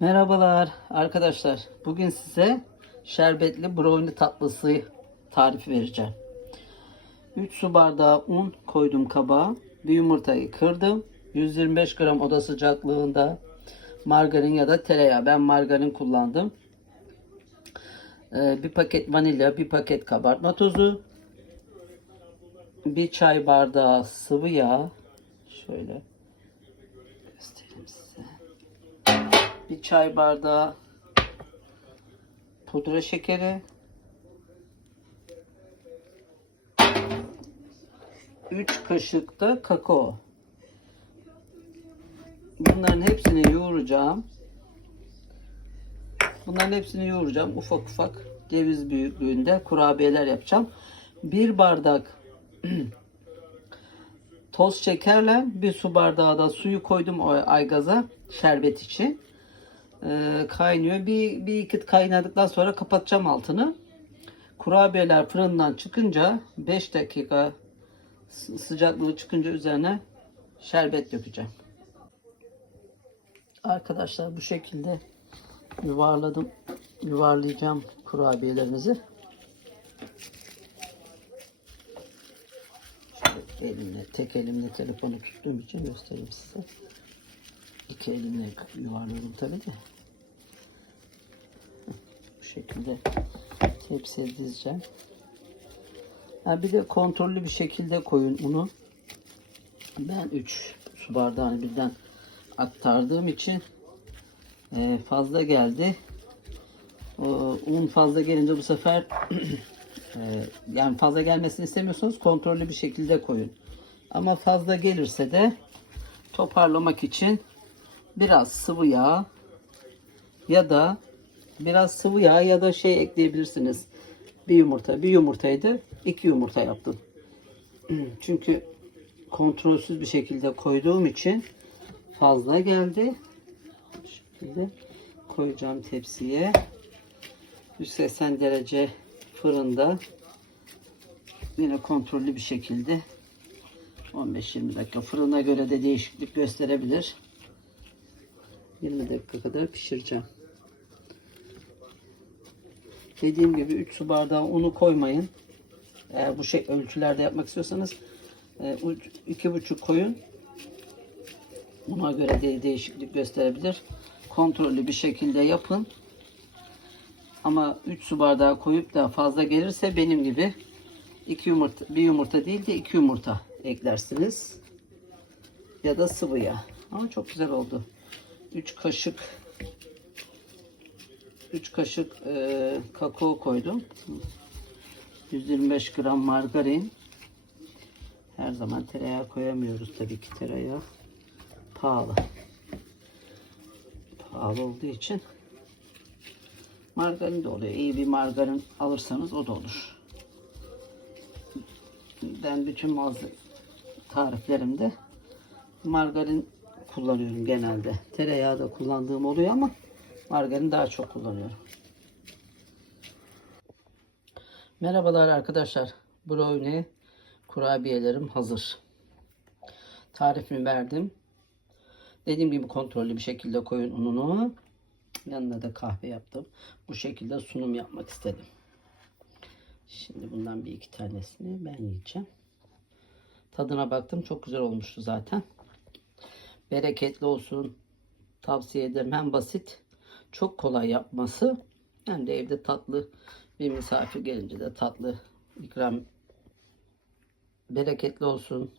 Merhabalar arkadaşlar. Bugün size şerbetli brownie tatlısı tarifi vereceğim. 3 su bardağı un koydum kabağa. Bir yumurtayı kırdım. 125 gram oda sıcaklığında margarin ya da tereyağı. Ben margarin kullandım. Ee, bir paket vanilya, bir paket kabartma tozu, bir çay bardağı sıvı yağ. Şöyle göstereyim size bir çay bardağı pudra şekeri, 3 kaşık da kakao. Bunların hepsini yoğuracağım. Bunların hepsini yoğuracağım. Ufak ufak ceviz büyüklüğünde kurabiyeler yapacağım. Bir bardak toz şekerle bir su bardağı da suyu koydum aygaza şerbet için. Ee, kaynıyor. Bir, bir iki kaynadıktan sonra kapatacağım altını. Kurabiyeler fırından çıkınca 5 dakika sı- sıcaklığı çıkınca üzerine şerbet dökeceğim. Arkadaşlar bu şekilde yuvarladım. Yuvarlayacağım kurabiyelerimizi. Şöyle elimle, tek elimle telefonu tuttuğum için göstereyim size. İki elimle yuvarlıyorum tabi de. Şekilde tepsiye dizeceğim. Ha bir de kontrollü bir şekilde koyun unu. Ben 3 su bardağını birden aktardığım için e, fazla geldi. O, un fazla gelince bu sefer e, yani fazla gelmesini istemiyorsanız kontrollü bir şekilde koyun. Ama fazla gelirse de toparlamak için biraz sıvı yağ ya da biraz sıvı yağ ya da şey ekleyebilirsiniz. Bir yumurta, bir yumurtaydı. iki yumurta yaptım. Çünkü kontrolsüz bir şekilde koyduğum için fazla geldi. Şekilde koyacağım tepsiye. 180 derece fırında yine kontrollü bir şekilde 15-20 dakika fırına göre de değişiklik gösterebilir. 20 dakika kadar pişireceğim. Dediğim gibi 3 su bardağı unu koymayın. Eğer bu şey ölçülerde yapmak istiyorsanız e, iki buçuk koyun. Buna göre de değişiklik gösterebilir. Kontrollü bir şekilde yapın. Ama 3 su bardağı koyup da fazla gelirse benim gibi iki yumurta, bir yumurta değil de iki yumurta eklersiniz. Ya da sıvı yağ. Ama çok güzel oldu. 3 kaşık 3 kaşık e, kakao koydum. 125 gram margarin. Her zaman tereyağı koyamıyoruz tabii ki tereyağı pahalı. Pahalı olduğu için margarin de oluyor. İyi bir margarin alırsanız o da olur. Ben bütün malzeme tariflerimde margarin kullanıyorum genelde. Tereyağı da kullandığım oluyor ama margarin daha çok kullanıyorum. Merhabalar arkadaşlar. Brownie kurabiyelerim hazır. Tarifini verdim. Dediğim gibi kontrollü bir şekilde koyun ununu. Yanına da kahve yaptım. Bu şekilde sunum yapmak istedim. Şimdi bundan bir iki tanesini ben yiyeceğim. Tadına baktım. Çok güzel olmuştu zaten. Bereketli olsun. Tavsiye ederim. Hem basit, çok kolay yapması. Hem de evde tatlı bir misafir gelince de tatlı ikram bereketli olsun.